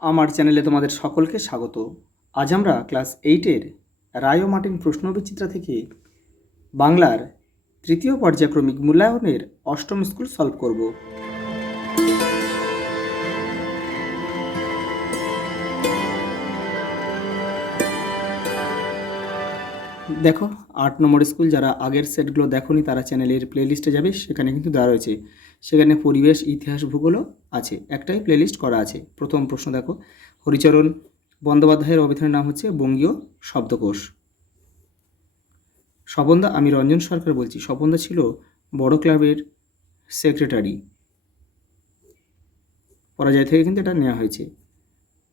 আমার চ্যানেলে তোমাদের সকলকে স্বাগত। আজ আমরা ক্লাস 8-এর রায় ও মার্টিন প্রশ্নবিচিত্রা থেকে বাংলার তৃতীয় পর্যায়ক্রমিক মূল্যায়নের অষ্টম স্কুল সলভ করব। দেখো 8 নম্বর স্কুল, যারা আগের সেটগুলো দেখোনি তারা চ্যানেলের প্লেলিস্টে যাবে, সেখানে কিন্তু দেওয়া রয়েছে। সেখানে পরিবেশ, ইতিহাস, ভূগোলও আছে, একটাই প্লেলিস্ট করা আছে। প্রথম প্রশ্ন দেখো, হরিচরণ বন্দ্যোপাধ্যায়ের অভিধানের নাম হচ্ছে বঙ্গীয় শব্দকোষ। স্বপনদা, আমি রঞ্জন সরকার বলছি। স্বপনদা ছিল বড় ক্লাবের সেক্রেটারি। পরাজয় থেকে কিন্তু এটা নেওয়া হয়েছে।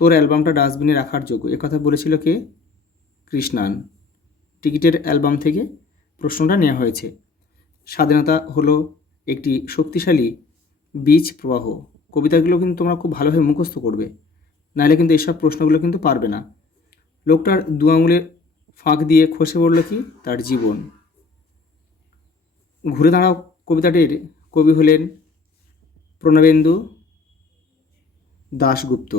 তোর অ্যালবামটা ডাস্টবিনে রাখার যোগ্য, একথা বলেছিল কে? কৃষ্ণান। টিকিটের অ্যালবাম থেকে প্রশ্নটা নেওয়া হয়েছে। স্বাধীনতা হলো একটি শক্তিশালী বীজ প্রবাহ। কবিতাগুলো কিন্তু তোমরা খুব ভালোভাবে মুখস্থ করবে, নাহলে কিন্তু এইসব প্রশ্নগুলো কিন্তু পারবে না। লোকটার দু আঙুলের ফাঁক দিয়ে খসে পড়ল কি? তার জীবন। ঘুরে দাঁড়াও কবিতাটির কবি হলেন প্রণবেন্দু দাশগুপ্ত।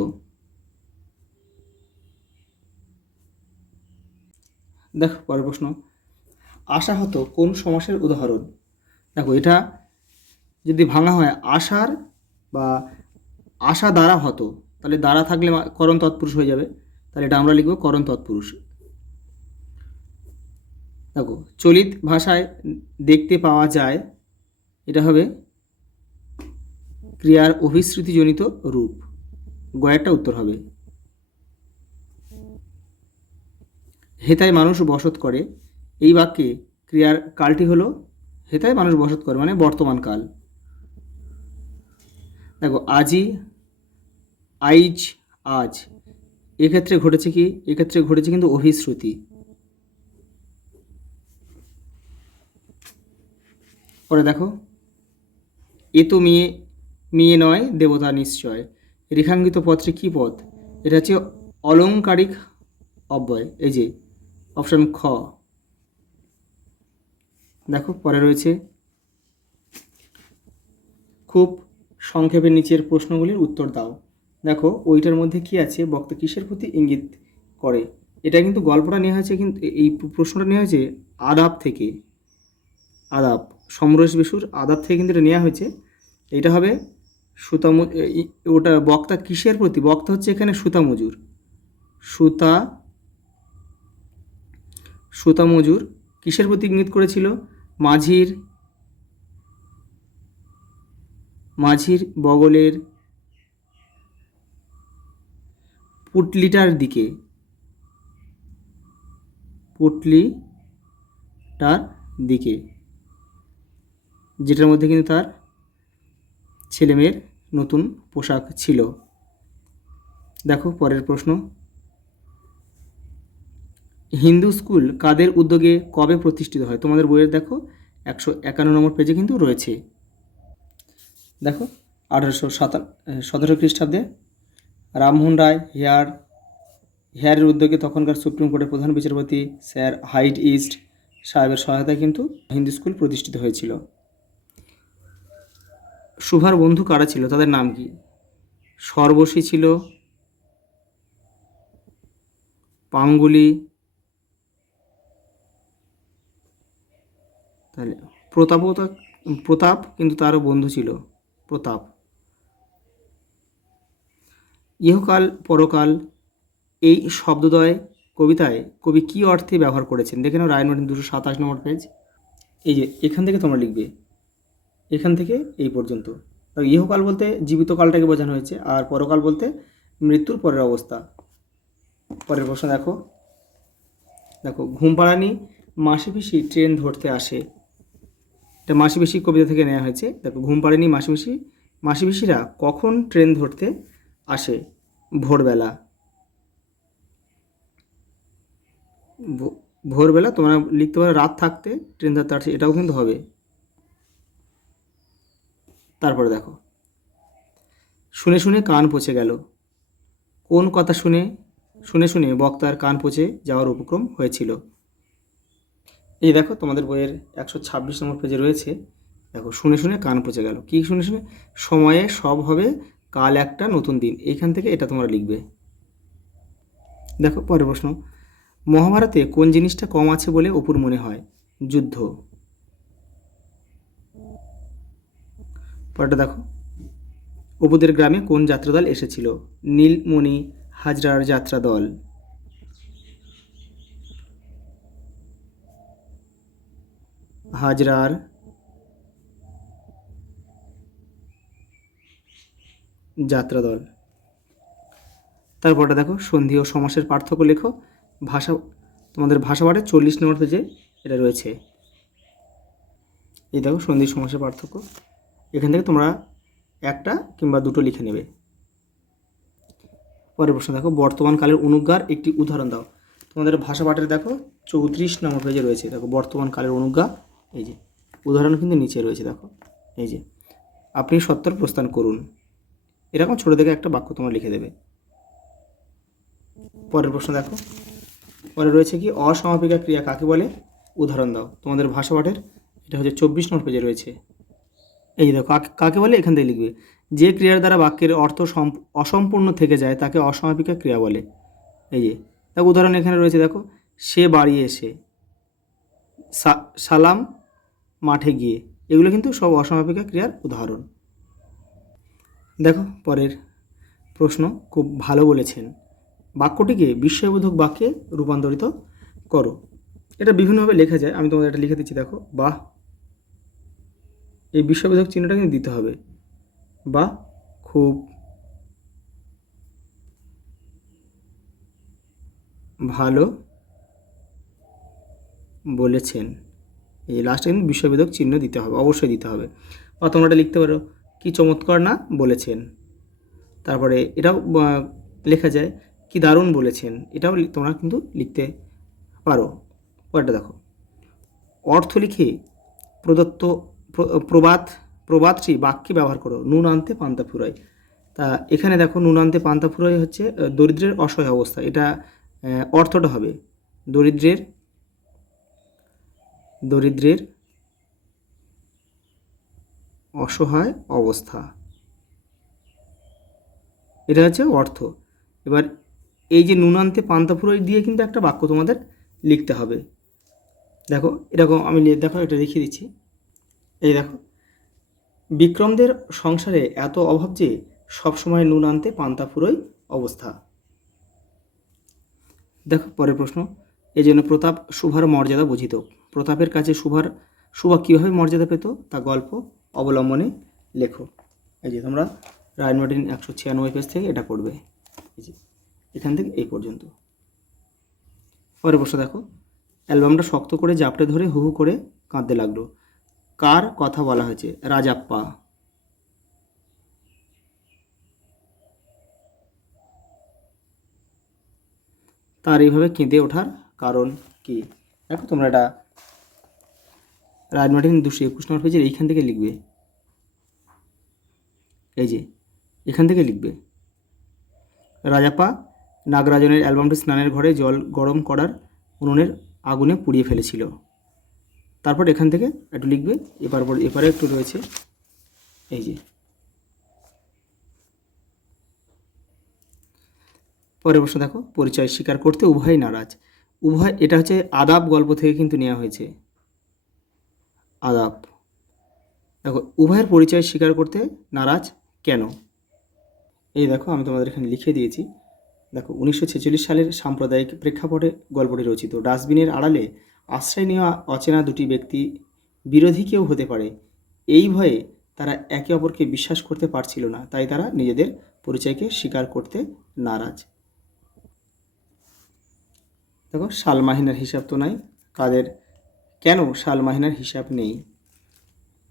দেখো পরের প্রশ্ন, আশাহত কোন সমাসের উদাহরণ? দেখো এটা যদি ভাঙা হয় আশার বা আশা দ্বারা হতো, তাহলে দ্বারা থাকলে করণ তৎপুরুষ হয়ে যাবে, তাহলে এটা আমরা লিখব করণ তৎপুরুষ। দেখো চলিত ভাষায় দেখতে পাওয়া যায়, এটা হবে ক্রিয়ার অভিশ্রুতিজনিত রূপ। গয়েরটা উত্তর হবে। হেতায় মানুষ বসত করে, এই বাক্যে ক্রিয়ার কালটি হলো হেতায় মানুষ বসত করে, মানে বর্তমান কাল। দেখো আজি, আইজ, আজ, এক্ষেত্রে ঘটেছে কি? এক্ষেত্রে ঘটেছে কিন্তু অভিশ্রুতি। পরে দেখো, এ তো মেয়ে মেয়ে নয় দেবতা নিশ্চয়। রেখাঙ্কিত পত্রে কি পদ? এটা হচ্ছে অলংকারিক অব্যয়, এই যে অপশন খ। দেখো পরে রয়েছে, খুব সংক্ষেপে নিচের প্রশ্নগুলির উত্তর দাও। দেখো ওইটার মধ্যে কি আছে? বক্তা কিসের প্রতি ইঙ্গিত করে? এটা কিন্তু গল্পটা নেওয়া হয়েছে, কিন্তু এই প্রশ্নটা নেওয়া হয়েছে আদাব থেকে। আদাব, সমরেশ বিশুর আদাব থেকে কিন্তু এটা নেওয়া হয়েছে। এটা হবে ওটা বক্তা কিসের প্রতি? বক্তা হচ্ছে এখানে সুতা মজুর। সুতা মজুর কিসের প্রতি ইঙ্গিত করেছিল? মাঝির বগলের পুটলিটার দিকে, যেটার মধ্যে কিন্তু তার ছেলেমেয়ের নতুন পোশাক ছিল। দেখো পরের প্রশ্ন, হিন্দু স্কুল কাদের উদ্যোগে কবে প্রতিষ্ঠিত হয়? তোমাদের বইয়ের দেখো 151 নম্বর পেজে কিন্তু রয়েছে। দেখো 1817 খ্রিস্টাব্দে রামমোহন রায় হেয়ারের উদ্যোগে তখনকার সুপ্রিম কোর্টের প্রধান বিচারপতি স্যার হাইড ইস্ট সাহেবের সহায়তায় কিন্তু হিন্দু স্কুল প্রতিষ্ঠিত হয়েছিল। সুভার বন্ধু কারা ছিল? তাদের নাম কি? সর্বশী ছিল, পাঙ্গুলি, তাহলে প্রতাপ কিন্তু তারও বন্ধু ছিল, প্রতাপ। ইহকাল পরকাল এই শব্দদ্বয় কবিতায় কবি কি অর্থে ব্যবহার করেছেন? দেখে নাও রায় মার্টিন 227 নম্বর পেজ। এই যে এখান থেকে তোমরা লিখবে, এখান থেকে এই পর্যন্ত। ইহকাল বলতে জীবিত কালটাকে বোঝানো হয়েছে, আর পরকাল বলতে মৃত্যুর পরের অবস্থা। পরের প্রশ্ন দেখো, ঘুমপাড়ানি মাসি পিসি ট্রেন ধরতে আসে, এটা মাসি পিসি কবিতা থেকে নেওয়া হয়েছে। দেখো ঘুমপাড়ানি মাসি পিসিরা কখন ট্রেন ধরতে আসে? ভোরবেলা। ভোরবেলা তোমরা লিখতে পারো রাত থাকতে ট্রেন ধরতে আসে, এটাও কিন্তু হবে। তারপরে দেখো, শুনে শুনে কান পচে গেল, কোন কথা শুনে শুনে বক্তার কান পচে যাওয়ার উপক্রম হয়েছিল? এই দেখো তোমাদের বইয়ের 126 নম্বর পেজে রয়েছে। দেখো শুনে শুনে কান পচে গেল, কি শুনে শুনে? সময়ে সব হবে কাল একটা নতুন দিন, এইখান থেকে এটা তোমরা লিখবে। দেখো পরের প্রশ্ন, মহাভারতে কোন জিনিসটা কম আছে বলে অপুর মনে হয়? যুদ্ধ। পরেরটা দেখো, অপুদের গ্রামে কোন যাত্রাদল এসেছিল? নীলমণি হাজরার যাত্রা দল। হাজরার যাত্রা দল। তারপরটা দেখো, সন্ধি ও সমাসের পার্থক্য লেখো। ভাষা, তোমাদের ভাষা পাঠে 40 নম্বর পেজে এটা রয়েছে। এই দেখো সন্ধি সমাসের পার্থক্য, এখান থেকে তোমরা একটা কিংবা দুটো লিখে নেবে। পরের প্রশ্ন দেখো, বর্তমানকালের অনুজ্ঞার একটি উদাহরণ দাও। তোমাদের ভাষা পাঠের দেখো 34 নম্বর পেজে রয়েছে। দেখো বর্তমানকালের অনুজ্ঞা, এই যে উদাহরণ কিন্তু নিচে রয়েছে। দেখো এই যে, আপনি সত্তর প্রস্থান করুন, এরকম ছোটো থেকে একটা বাক্য তোমরা লিখে দেবে। পরের প্রশ্ন দেখো, পরে রয়েছে কি, অসমাপিকা ক্রিয়া কাকে বলে? উদাহরণ দাও। তোমাদের ভাষা পাঠের এটা হচ্ছে 24 নম্বর পেজে রয়েছে। এই দেখো কাকে বলে, এখান থেকে লিখবে। যে ক্রিয়ার দ্বারা বাক্যের অর্থ অসম্পূর্ণ থেকে যায় তাকে অসমাপিকা ক্রিয়া বলে। এই যে দেখো উদাহরণ এখানে রয়েছে। দেখো, সে বাড়ি এসে, সালাম মাঠে গিয়ে, এগুলো কিন্তু সব অসমাপিকা ক্রিয়ার উদাহরণ। দেখো পরের প্রশ্ন, খুব ভালো বলেছেন, বাক্যটিকে বিস্ময়বোধক বাক্যে রূপান্তরিত করো। এটা বিভিন্নভাবে লেখা যায়, আমি তোমাদের এটা লিখে দিচ্ছি। দেখো, বাহ, এই বিস্ময়বোধক চিহ্নটা কিন্তু দিতে হবে। বাহ, খুব ভালো বলেছেন, এই লাস্টে কিন্তু বিস্ময়বোধক চিহ্ন দিতে হবে, অবশ্যই দিতে হবে। বা তোমরা এটা লিখতে পারো, কি চমৎকার না বলেছেন। তারপরে এটাও লেখা যায়, কি দারুণ বলেছেন, এটাও তোমরা কিন্তু লিখতে পারো। পরেরটা দেখো, অর্থ লিখে প্রদত্ত প্রবাদটি বাক্যে ব্যবহার করো। নুন আনতে পান্তা ফুরাই। তা এখানে দেখো, নুন আনতে পান্তা ফুরাই হচ্ছে দরিদ্রের অসহায় অবস্থা। এটা অর্থটা হবে দরিদ্রের অসহায় অবস্থা, এটা হচ্ছে অর্থ। এবার এই যে নুন আনতে পান্তা ফুরাই দিয়ে কিন্তু একটা বাক্য তোমাদের লিখতে হবে। দেখো এরকম আমি দেখো এটা দেখিয়ে দিচ্ছি। এই দেখো, বিক্রমদের সংসারে এত অভাব যে সবসময় নুন আনতে পান্তা ফুরোয় অবস্থা। দেখো পরের প্রশ্ন, এই জন্য প্রতাপ সুভার মর্যাদা বুঝিত। প্রতাপের কাছে সুভা কীভাবে মর্যাদা পেত তা গল্প অবলম্বনে লেখো। এই যে তোমরা রায়মার্টিন 196 পেজ থেকে এটা করবে, এই যে এখান থেকে এই পর্যন্ত। পরের প্রশ্ন দেখো, অ্যালবামটা শক্ত করে জাপটে ধরে হু হু করে কাঁদতে লাগলো। কার কথা বলা হয়েছে? রাজাপ্পা। তার এইভাবে কেঁদে ওঠার কারণ কি? দেখো তোমরা এটা রায়মার্টিন 221 নম্বর পেজের এইখান থেকে লিখবে। এই যে এখান থেকে লিখবে, রাজাপ্পা নাগরাজনের অ্যালবামটি স্নানের ঘরে জল গরম করার উনুনের আগুনে পুড়িয়ে ফেলেছিল। তারপর এখান থেকে একটু লিখবে, এপারে একটু রয়েছে। এই যে পরের প্রশ্ন দেখো, পরিচয় স্বীকার করতে উভয় নারাজ। উভয়, এটা হচ্ছে আদাব গল্প থেকে কিন্তু নেওয়া হয়েছে। আদাব, দেখো উভয়ের পরিচয় স্বীকার করতে নারাজ কেন? এই দেখো আমি তোমাদের এখানে লিখে দিয়েছি। দেখো 1946 সালের সাম্প্রদায়িক প্রেক্ষাপটে গল্পটি রচিত। ডাস্টবিনের আড়ালে আশ্রয় নেওয়া অচেনা দুটি ব্যক্তি বিরোধী কেউ হতে পারে, এই ভয়ে তারা একে অপরকে বিশ্বাস করতে পারছিল না, তাই তারা নিজেদের পরিচয়কে স্বীকার করতে নারাজ। দেখো, সাল মাহিনার হিসাব তো নাই, কেন সাল মাহিনার হিসাব নেই?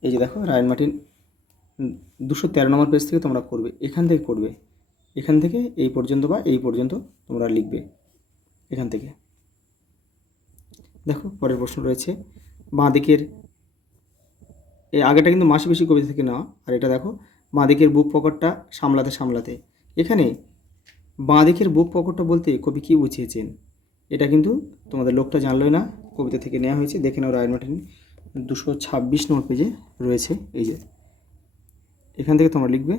এই যে দেখো রায়মার্টিন 213 নম্বর পেজ থেকে তোমরা করবে, এখান থেকে করবে, এখান থেকে এই পর্যন্ত বা এই পর্যন্ত তোমরা লিখবে এখান থেকে। দেখো পরের প্রশ্ন রয়েছে, বাঁ দিকের, এই আগেটা কিন্তু মাসিবেশি কবিতা থেকে নেওয়া, আর এটা দেখো বাঁ দিকের বুক পকেটটা সামলাতে সামলাতে। এখানে বাঁ দিকের বুক পকেটটা বলতে কবি কী বুঝিয়েছেন, এটা কিন্তু তোমাদের লোকটা জানলোই না, কবিতা থেকে নেওয়া হয়েছে। দেখে নাও রায়মার্টিন 226 নম্বর পেজে রয়েছে। এই যে এখান থেকে তোমরা লিখবে,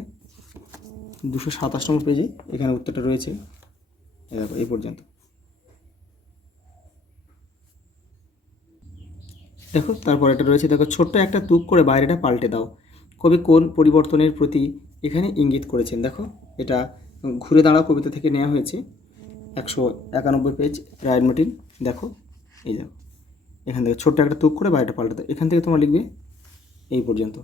227 নম্বর পেজে এখানে উত্তরটা রয়েছে। দেখো এই পর্যন্ত। দেখো তারপর এটা রয়েছে, দেখো ছোট্ট একটা তুক করে বাইরেটা পাল্টে দাও। কবি কোন পরিবর্তনের প্রতি এখানে ইঙ্গিত করেছেন? দেখো এটা ঘুরে দাঁড়াও কবিতা থেকে নেওয়া হয়েছে, 191 পেজ, রাইট মার্টিন। দেখো এই দেখো এখান থেকে ছোট্ট একটা তুক করে বাইরেটা পাল্টে দাও, এখান থেকে তোমরা লিখবে এই পর্যন্ত।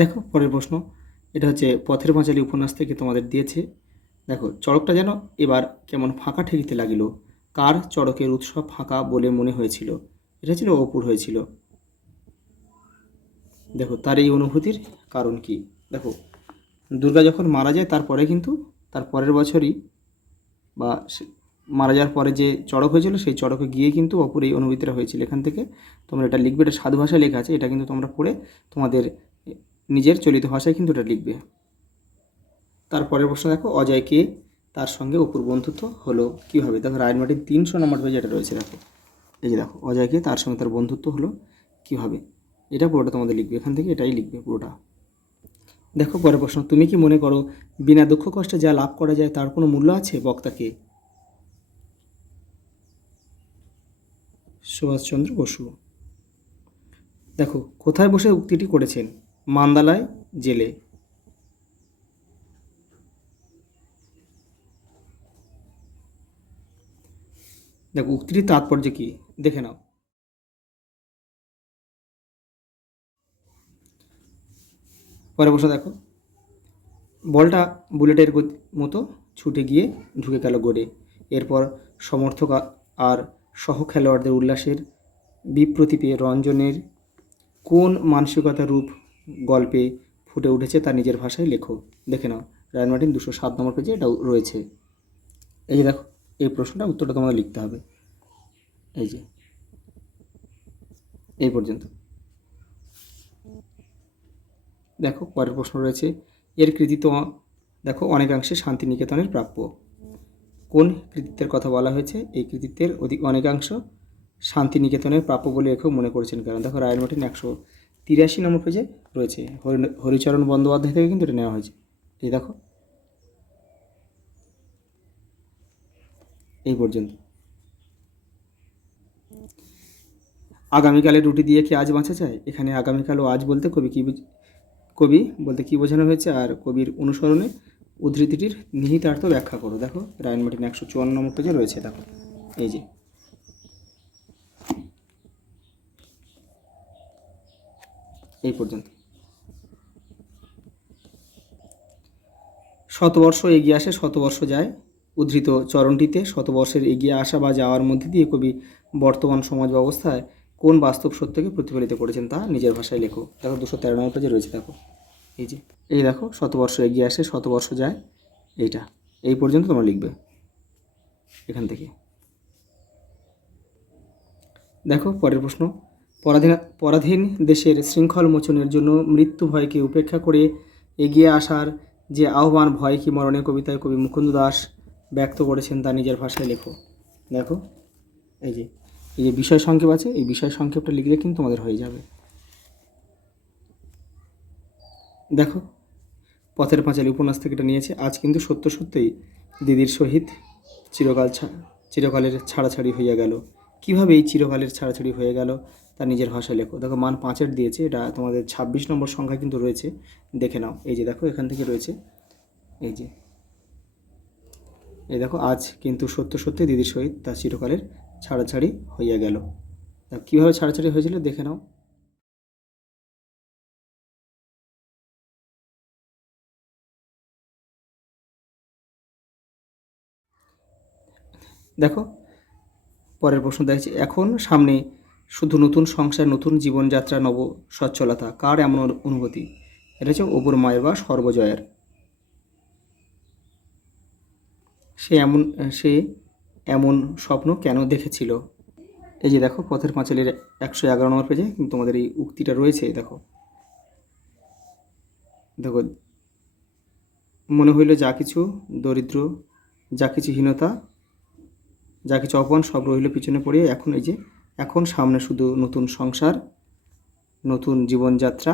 দেখো পরের প্রশ্ন, এটা হচ্ছে পথের পাঁচালী উপন্যাস থেকে তোমাদের দিয়েছে। দেখো চড়কটা যেন এবার কেমন ফাঁকা ঠেকিতে লাগিল, কার চড়কের উৎসব ফাঁকা বলে মনে হয়েছিল? এটা ছিল অপুর হয়েছিল। দেখো তার এই অনুভূতির কারণ কি? দেখো দুর্গা যখন মারা যায় তারপরে কিন্তু তার পরের বছরই বা মারা যাওয়ার পরে যে চড়ক হয়েছিল সেই চড়কে গিয়ে কিন্তু অপুর এই অনুভূতিটা হয়েছিল। এখান থেকে তোমরা এটা লিখবে, এটা সাধু ভাষায় লেখা আছে, এটা কিন্তু তোমরা পড়ে তোমাদের নিজের চলিত ভাষায় কিন্তু এটা লিখবে। তারপরের প্রশ্ন দেখো, অজয়কে তার সঙ্গে অপুর বন্ধুত্ব হলো কীভাবে? দেখো রাইট মার্টিন 300 নম্বর পেজে এটা রয়েছে। দেখো এই যে দেখো, অজয়কে তার সঙ্গে তার বন্ধুত্ব হলো কীভাবে, এটা পুরোটা তোমাদের লিখবে, এখান থেকে এটাই লিখবে পুরোটা। দেখো পরের প্রশ্ন, তুমি কি মনে করো বিনা দুঃখ কষ্টে যা লাভ করা যায় তার কোনো মূল্য আছে? বক্তাকে সুভাষচন্দ্র বসু। দেখো কোথায় বসে উক্তিটি করেছেন? মান্দালায় জেলে। দেখো উক্তিটির তাৎপর্য কি দেখে নাও। পরে বসে দেখো, বলটা বুলেটের মতো ছুটে গিয়ে ঢুকে গেল গোলে। এরপর সমর্থক আর সহ খেলোয়াড়দের উল্লাসের বিপ্রতীপে রঞ্জনের কোন মানসিকতার রূপ গল্পে ফুটে উঠেছে তা নিজের ভাষায় লেখো। দেখে নাও রাইট মার্টিন 207 নম্বর পেজে এটাও রয়েছে। এই যে দেখো এই প্রশ্নটা উত্তরটা তোমাদের লিখতে হবে, এই যে এই পর্যন্ত। দেখো পরের প্রশ্ন রয়েছে, এর কৃতিত্ব দেখো অনেকাংশে শান্তিনিকেতনের প্রাপ্য। কোন কৃতিত্বের কথা বলা হয়েছে? এই কৃতিত্বের অনেকাংশ শান্তিনিকেতনের প্রাপ্য বলে লেখক মনে করেছেন কারণ। দেখো রাইট মার্টিন 183 নম্বর পেজে রয়েছে, হরিচরণ বন্দ্যোপাধ্যায় থেকে কিন্তু এটা নেওয়া হয়েছে। এই দেখো এই পর্যন্ত। আগামীকালের রুটি দিয়ে কি আজ বাঁচা যায়? এখানে আগামীকাল ও আজ বলতে কবি বলতে কী বোঝানো হয়েছে আর কবির অনুসরণে উদ্ধৃতিটির নিহিতার্থ ব্যাখ্যা করো। দেখো রাইট মার্টিন 154 নম্বর পেজে রয়েছে। দেখো এই যে এই পর্যন্ত। শতবর্ষ এগিয়ে আসে শতবর্ষ যায়, উদ্ধৃত চরণটিতে শতবর্ষের এগিয়ে আসা বা যাওয়ার মধ্যে দিয়ে কবি বর্তমান সমাজ ব্যবস্থায় কোন বাস্তব সত্যকে প্রতিফলিত করেছেন তা নিজের ভাষায় লেখো। দেখো 213 নম্বর পেজে রয়েছে। দেখো এই যে এই দেখো, শতবর্ষ এগিয়ে আসে শতবর্ষ যায়, এইটা এই পর্যন্ত তোমরা লিখবে এখান থেকে। দেখো পরের প্রশ্ন, পরাধীন দেশের শৃঙ্খল মোচনের জন্য মৃত্যু ভয়কে উপেক্ষা করে এগিয়ে আসার যে আহ্বান ভয় কি মরণে কবিতায় কবি মুকুন্দ দাস ব্যক্ত করেছেন তা নিজের ভাষায় লেখো। দেখো এই যে বিষয় সংক্ষেপ আছে, এই বিষয় সংক্ষেপটা লিখলে কিন্তু তোমাদের হয়ে যাবে। দেখো পথের পাঁচালী উপন্যাস থেকে এটা নিয়েছে। আজ কিন্তু সত্য সত্যই দিদির সহিত চিরকালের ছাড়াছাড়ি হইয়া গেল। কীভাবে এই চিরকালের ছাড়াছাড়ি হয়ে গেল তা নিজের ভাষায় লেখো। দেখো মান 5 দিয়েছে, এটা তোমাদের 26 নম্বর সংখ্যা কিন্তু রয়েছে, দেখে নাও। এই যে দেখো এখান থেকে রয়েছে, এই যে এই দেখো, আজ কিন্তু সত্য সত্যি দিদির সহিত তার চিরকালের ছাড়াছাড়ি হইয়া গেল। কীভাবে ছাড়াছাড়ি হয়েছিল দেখে নাও। দেখো পরের প্রশ্ন দেখছি, এখন সামনে শুধু নতুন সংসার, নতুন জীবনযাত্রা, নব সচ্ছলতা, কার এমন অনুভূতি? এটা হচ্ছে অপুর মায়ের বা সর্বজয়ের। সে এমন স্বপ্ন কেন দেখেছিল? এই যে দেখো পথের পাঁচালীর 111 নম্বর পেজে কিন্তু তোমাদের এই উক্তিটা রয়েছে। দেখো দেখো, মনে হইল যা কিছু দরিদ্র, যা কিছু হীনতা, যা কিছু অপমান সব রইল পিছনে পড়িয়ে, এখন এই যে এখন সামনে শুধু নতুন সংসার, নতুন জীবনযাত্রা,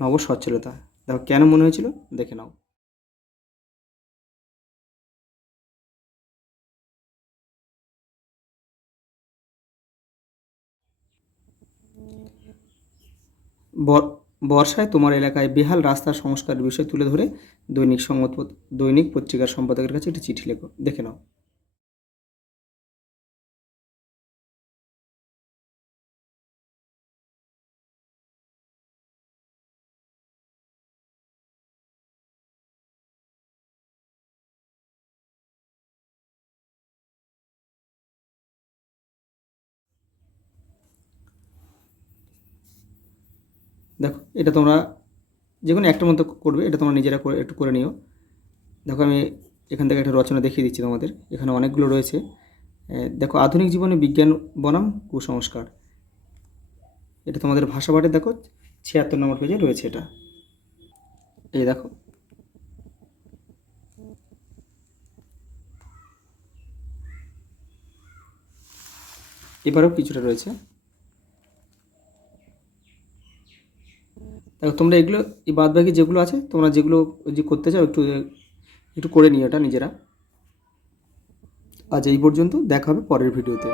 নবসচ্ছলতা। দেখো কেন মনে হয়েছিল, দেখে নাও। বর্ষায় তোমার এলাকায় বেহাল রাস্তার সংস্কারের বিষয় তুলে ধরে দৈনিক পত্রিকার সম্পাদকের কাছে একটি চিঠি লেখো, দেখে নাও। দেখো এটা তোমরা যে কোনো একটার মতো করবে, এটা তোমরা নিজেরা করে একটু করে নিও। দেখো আমি এখান থেকে একটা রচনা দেখিয়ে দিচ্ছি তোমাদের, এখানে অনেকগুলো রয়েছে। দেখো, আধুনিক জীবনে বিজ্ঞান বনাম কুসংস্কার, এটা তোমাদের ভাষা পাঠে দেখো 76 নম্বর পেজে রয়েছে এটা। এই দেখো, এবারেও কিছুটা রয়েছে। দেখো তোমরা এগুলো, এই বাদ বাকি যেগুলো আছে তোমরা যেগুলো যে করতে চাও একটু একটু করে নিও এটা নিজেরা। আজ এই পর্যন্ত, দেখা হবে পরের ভিডিওতে।